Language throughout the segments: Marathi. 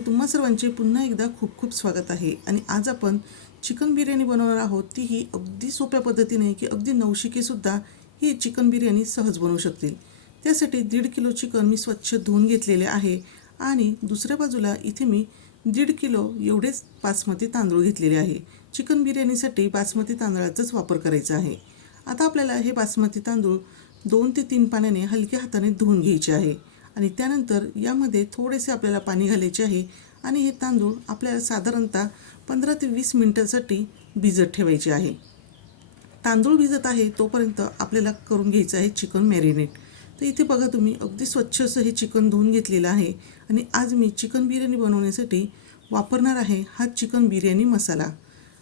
चॅनलमध्ये तुम्हा सर्वांचे पुन्हा एकदा खूप खूप स्वागत आहे. आणि आज आपण चिकन बिर्याणी बनवणार आहोत. तीही अगदी सोप्या पद्धतीने की अगदी नवशिकेसुद्धा ही चिकन बिर्याणी सहज बनवू शकतील. त्यासाठी दीड किलो चिकन मी स्वच्छ धुवून घेतलेले आहे. आणि दुसऱ्या बाजूला इथे मी दीड किलो एवढेच बासमती तांदूळ घेतलेले आहे. चिकन बिर्याणीसाठी बासमती तांदळाचाच वापर करायचा आहे. आता आपल्याला हे बासमती तांदूळ दोन ते तीन पाण्याने हलक्या हाताने धुवून घ्यायचे आहे. आणि त्यानंतर यामध्ये थोडेसे आपल्याला पाणी घालायचे आहे आणि हे तांदूळ आपल्याला साधारणतः पंधरा ते वीस मिनटासाठी भिजत ठेवायचे आहे. तांदूळ भिजत आहे तोपर्यंत आपल्याला करून घ्यायचं आहे चिकन मॅरिनेट. तर इथे बघा तुम्ही अगदी स्वच्छ असं हे चिकन धुवून घेतलेलं आहे आणि आज मी चिकन बिर्याणी बनवण्यासाठी वापरणार आहे हा चिकन बिर्याणी मसाला.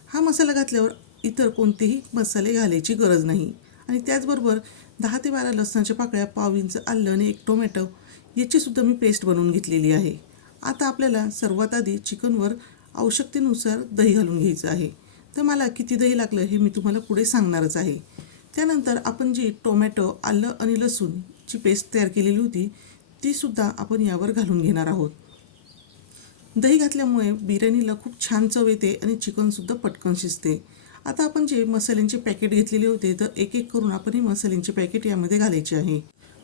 हा मसाला घातल्यावर इतर कोणतेही मसाले घालायची गरज नाही. आणि त्याचबरोबर दहा ते बारा लसणाच्या पाकळ्या पाव इंच आलं आणि एक टोमॅटो याचीसुद्धा मी पेस्ट बनवून घेतलेली आहे. आता आपल्याला सर्वात आधी चिकनवर आवश्यकतेनुसार दही घालून घ्यायचं आहे. तर मला किती दही लागलं हे मी तुम्हाला पुढे सांगणारच आहे. त्यानंतर आपण जी टोमॅटो आलं आणि लसूणची पेस्ट तयार केलेली होती तीसुद्धा आपण यावर घालून घेणार आहोत. दही घातल्यामुळे बिर्याणीला खूप छान चव येते आणि चिकनसुद्धा पटकन शिजते. आता आपण जे मसाल्यांचे पॅकेट घेतलेले होते तर एक एक करून आपण हे मसाल्यांचे पॅकेट यामध्ये घालायचे आहे.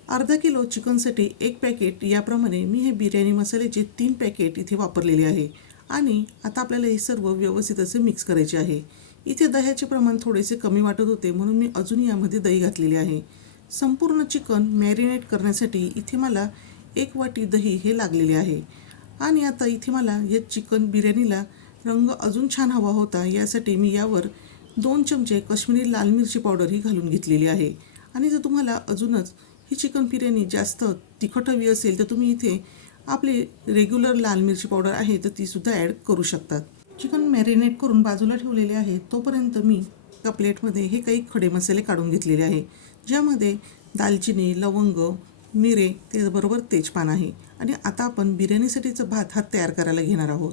अर्धा किलो चिकनसाठी एक पॅकेट याप्रमाणे मी हे बिर्याणी मसाल्याचे तीन पॅकेट इथे वापरलेले आहे. आणि आता आपल्याला हे सर्व व्यवस्थित असे मिक्स करायचे आहे. इथे दह्याचे प्रमाण थोडेसे कमी वाटत होते म्हणून मी अजून यामध्ये दही घातलेले आहे. संपूर्ण चिकन मॅरिनेट करण्यासाठी इथे मला एक वाटी दही हे लागलेले आहे. आणि आता इथे मला या चिकन बिर्याणीला रंग अजून छान हवा होता यासाठी मी यावर दोन चमचे काश्मीरी लाल मिरची पावडर ही घालून घेतलेली आहे. आणि जर तुम्हाला अजूनच ही चिकन बिर्याणी जास्त तिखट हवी असेल तर तुम्ही इथे आपली रेग्युलर लाल मिरची पावडर आहे तर तीसुद्धा ॲड करू शकतात चिकन मॅरिनेट करून बाजूला ठेवलेले आहे तोपर्यंत मी एका प्लेटमध्ये हे काही खडे मसाले काढून घेतलेले आहे ज्यामध्ये दालचिनी लवंग मिरे त्याचबरोबर तेजपान आहे. आणि आता आपण बिर्याणीसाठीचा भात हा तयार करायला घेणार आहोत.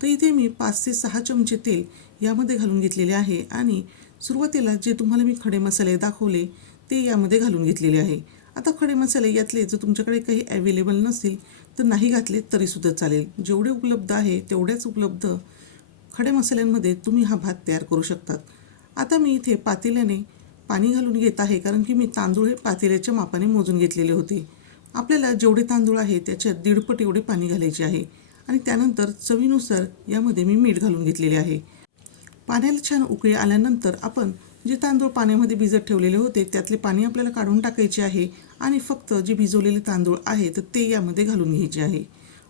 तर इथे मी पाच ते सहा चमचे तेल यामध्ये घालून घेतलेले आहे आणि सुरुवातीला जे तुम्हाला मी खडे मसाले दाखवले ते यामध्ये घालून घेतलेले आहे. आता खडे मसाले यातले जर तुमच्याकडे काही अवेलेबल नसतील तर नाही घातले तरीसुद्धा चालेल. जेवढे उपलब्ध आहे तेवढ्याच उपलब्ध खडे मसाल्यांमध्ये तुम्ही हा भात तयार करू शकतात. आता मी इथे पातेल्याने पाणी घालून घेत आहे कारण की मी तांदूळ हे पातेल्याच्या मापाने मोजून घेतलेले होते. आपल्याला जेवढे तांदूळ आहे त्याच्यात दीडपट एवढे पाणी घालायचे आहे. आणि त्यानंतर चवीनुसार यामध्ये मी मीठ घालून घेतलेले आहे. पाण्याला छान उकळी आल्यानंतर आपण जे तांदूळ पाण्यामध्ये भिजत ठेवलेले होते त्यातले पाणी आपल्याला काढून टाकायचे आहे आणि फक्त जे भिजवलेले तांदूळ आहे तर ते यामध्ये घालून घ्यायचे आहे.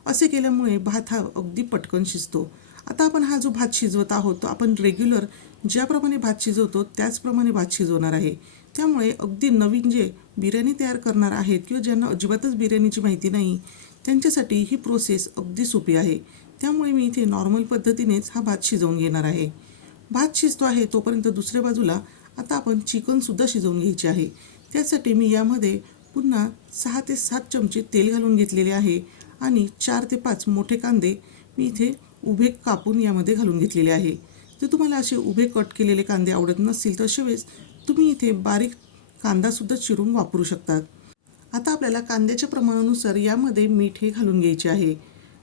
असे केल्यामुळे भात हा अगदी पटकन शिजतो. आता आपण हा जो भात शिजवत आहोत तो आपण रेग्युलर ज्याप्रमाणे भात शिजवतो त्याचप्रमाणे भात शिजवणार आहे. त्यामुळे अगदी नवीन जे बिर्याणी तयार करणार आहेत किंवा ज्यांना अजिबातच बिर्याणीची माहिती नाही त्यांच्यासाठी ही प्रोसेस अगदी सोपी आहे. त्यामुळे मी इथे नॉर्मल पद्धतीनेच हा भात शिजवून घेणार आहे. भात शिजतो आहे तोपर्यंत दुसऱ्या बाजूला आता आपण चिकनसुद्धा शिजवून घ्यायचे आहे. त्यासाठी मी यामध्ये पुन्हा सहा ते सात चमचे तेल घालून घेतलेले आहे आणि चार ते पाच मोठे कांदे मी इथे उभे कापून यामध्ये घालून घेतलेले आहे. जर तुम्हाला असे उभे कट केलेले कांदे आवडत नसतील तर अशा वेळेस तुम्ही इथे बारीक कांदासुद्धा चिरून वापरू शकतात. आता आपल्याला कांद्याच्या प्रमाणानुसार यामध्ये मीठ हे घालून घ्यायचे आहे.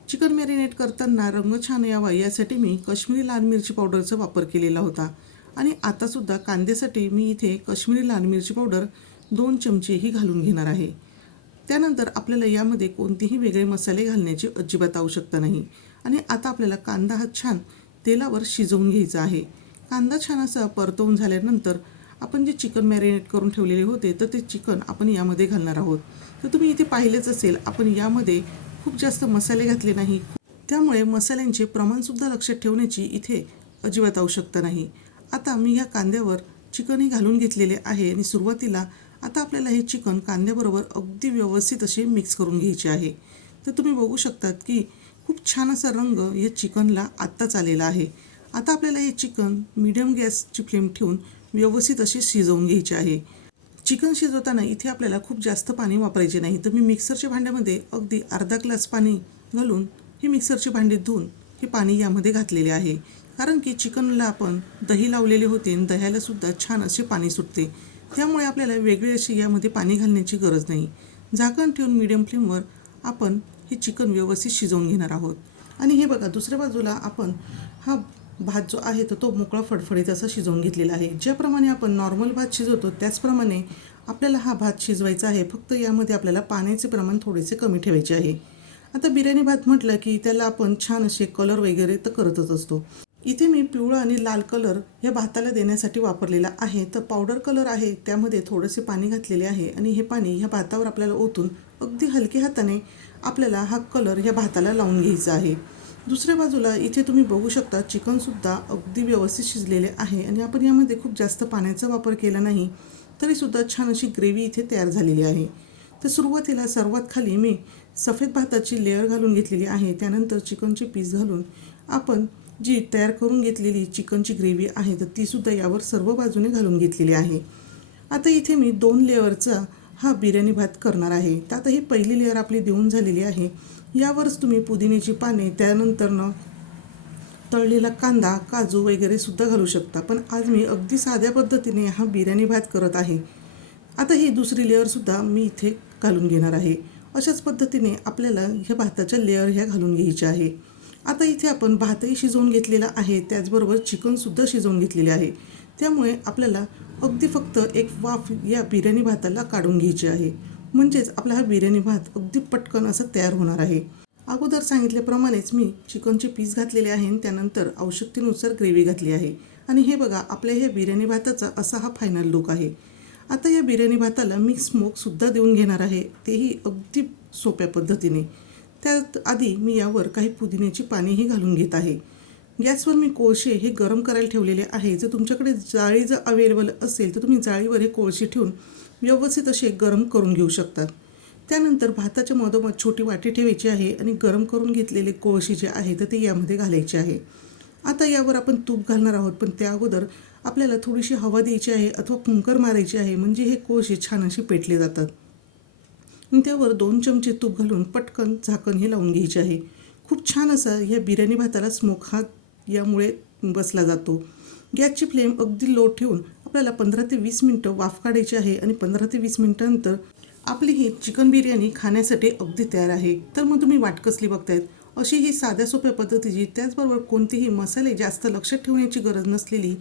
चिकन मॅरिनेट करताना रंग छान यावा यासाठी मी काश्मीरी लाल मिरची पावडरचा वापर केलेला होता. आणि आतासुद्धा कांद्यासाठी मी इथे काश्मीरी लाल मिरची पावडर दोन चमचेही घालून घेणार आहे. त्यानंतर आपल्याला यामध्ये कोणतेही वेगळे मसाले घालण्याची अजिबात आवश्यकता नाही. आणि आता आपल्याला कांदा हा छान तेलावर शिजवून घ्यायचा आहे. कांदा छान असा परतवून झाल्यानंतर आपण जे चिकन मॅरिनेट करून ठेवलेले होते तर ते चिकन आपण यामध्ये घालणार आहोत. तर तुम्ही इथे पाहिलेच असेल आपण यामध्ये खूप जास्त मसाले घातले नाही. त्यामुळे मसाल्यांचे प्रमाणसुद्धा लक्षात ठेवण्याची इथे अजिबात आवश्यकता नाही. आता मी या कांद्यावर चिकनही घालून घेतलेले आहे आणि सुरुवातीला आता आपल्याला हे चिकन कांद्याबरोबर अगदी व्यवस्थित असे मिक्स करून घ्यायचे आहे. तर तुम्ही बघू शकतात की खूप छान असा रंग या चिकनला आत्ताच आलेला आहे. आता आपल्याला हे चिकन मीडियम गॅसची फ्लेम ठेवून व्यवस्थित असे शिजवून घ्यायचे आहे. चिकन शिजवताना इथे आपल्याला खूप जास्त पाणी वापरायचे नाही. तर मी मिक्सरच्या भांड्यामध्ये अगदी अर्धा ग्लास पाणी घालून हे मिक्सरची भांडी धुवून हे पाणी यामध्ये घातलेले आहे. कारण की चिकनला आपण दही लावलेले होते आणि दह्यालासुद्धा छान असे पाणी सुटते. त्यामुळे आपल्याला वेगळे असे यामध्ये पाणी घालण्याची गरज नाही. झाकण ठेवून मीडियम फ्लेमवर आपण हे चिकन व्यवस्थित शिजवून घेणार आहोत. आणि हे बघा दुसऱ्या बाजूला आपण हा भात जो आहे तर तो मोकळा फडफडीत असा शिजवून घेतलेला आहे. ज्याप्रमाणे आपण नॉर्मल भात शिजवतो त्याचप्रमाणे आपल्याला हा भात शिजवायचा आहे. फक्त यामध्ये आपल्याला पाण्याचे प्रमाण थोडेसे कमी ठेवायचे आहे. आता बिर्याणी भात म्हटलं की त्याला आपण छान असे कलर वगैरे तर करतच असतो. इथे मी पिवळा आणि लाल कलर या भाताला देण्यासाठी वापरलेला आहे. तर पावडर कलर आहे त्यामध्ये थोडेसे पाणी घातलेले आहे आणि हे पाणी ह्या भातावर आपल्याला ओतून अगदी हलक्या हाताने आपल्याला हा कलर ह्या भाताला लावून घ्यायचा आहे. दुसऱ्या बाजूला इथे तुम्ही बघू शकता चिकनसुद्धा अगदी व्यवस्थित शिजलेले आहे आणि आपण यामध्ये खूप जास्त पाण्याचा वापर केला नाही तरीसुद्धा छान अशी ग्रेव्ही इथे तयार झालेली आहे. तर सुरुवातीला सर्वात खाली मी सफेद भाताची लेअर घालून घेतलेली आहे त्यानंतर चिकनचे पीस घालून आपण जी तयार करून घेतलेली चिकनची ग्रेव्ही आहे तर तीसुद्धा यावर सर्व बाजूने घालून घेतलेली आहे. आता इथे मी दोन लेअरचा हा बिर्याणी भात करणार आहे. त्यातही आता ही पहिली लेअर आपली देऊन झालेली आहे. यावरच तुम्ही पुदिन्याची पाने त्यानंतरनं तळलेला कांदा काजू वगैरे सुद्धा घालू शकता. पण आज मी अगदी साध्या पद्धतीने हा बिर्याणी भात करत आहे. आता ही दुसरी लेअरसुद्धा मी इथे घालून घेणार आहे. अशाच पद्धतीने आपल्याला ह्या भाताच्या लेअर ह्या घालून घ्यायच्या आहे. आता इथे आपण भातही शिजवून घेतलेला आहे. त्याचबरोबर चिकनसुद्धा शिजवून घेतलेले आहे. त्यामुळे आपल्याला अगदी फक्त एक वाफ या बिर्याणी भाताला काढून घ्यायची आहे. म्हणजेच आपला हा बिर्याणी भात अगदी पटकन असं तयार होणार आहे. अगोदर सांगितल्याप्रमाणेच मी चिकनचे पीस घातलेले आहे आणि त्यानंतर आवश्यकतेनुसार ग्रेव्ही घातली आहे. आणि हे बघा आपल्या ह्या बिर्याणी भाताचा असा हा फायनल लुक आहे. आता या बिर्याणी भाताला मी स्मोकसुद्धा देऊन घेणार आहे. तेही अगदी सोप्या पद्धतीने. त्यात आधी मी यावर काही पुदिन्याची पानेही घालून घेत आहे. गॅसवर मी कोळशे हे गरम करायला ठेवलेले आहे. जर तुमच्याकडे जाळी जर अवेलेबल असेल तर तुम्ही जाळीवर हे कोळशे ठेवून व्यवस्थित असे गरम करून घेऊ शकतात. त्यानंतर भाताच्या मधोमध छोटी वाटी ठेवायची आहे आणि गरम करून घेतलेले कोळशे जे आहे तर ते यामध्ये घालायचे आहे. आता यावर आपण तूप घालणार आहोत पण त्या अगोदर आपल्याला थोडीशी हवा द्यायची आहे अथवा फुंकर मारायची आहे म्हणजे हे कोळशे छान असे पेटले जातात. त्यावर दोन चमचे तूप घालून पटकन झाकण हे लावून घ्यायचे आहे. खूप छान असा ह्या बिर्याणी भाताला स्मोक हा यामुळे बसला जातो. गॅसची फ्लेम अगदी लो ठेवून आपल्याला पंधरा ते वीस मिनटं वाफ काढायची आहे आणि पंधरा ते वीस मिनटानंतर आपली ही चिकन बिर्याणी खाण्यासाठी अगदी तयार आहे. तर मग तुम्ही वाट कसली बघतायत? अशी ही साध्या सोप्या पद्धतीची त्याचबरोबर कोणतेही मसाले जास्त लक्षात ठेवण्याची गरज नसलेली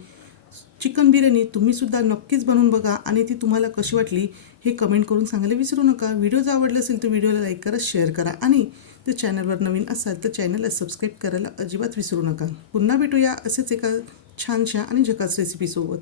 चिकन बिर्याणी तुम्हीसुद्धा नक्कीच बनवून बघा आणि ती तुम्हाला कशी वाटली हे कमेंट करून सांगायला विसरू नका. व्हिडिओ जर आवडला असेल तर व्हिडिओला लाईक करा शेअर करा आणि जर चॅनलवर नवीन असाल तर चॅनलला सबस्क्राईब करायला अजिबात विसरू नका. पुन्हा भेटूया असेच एका छानशा आणि झकास रेसिपीसोबत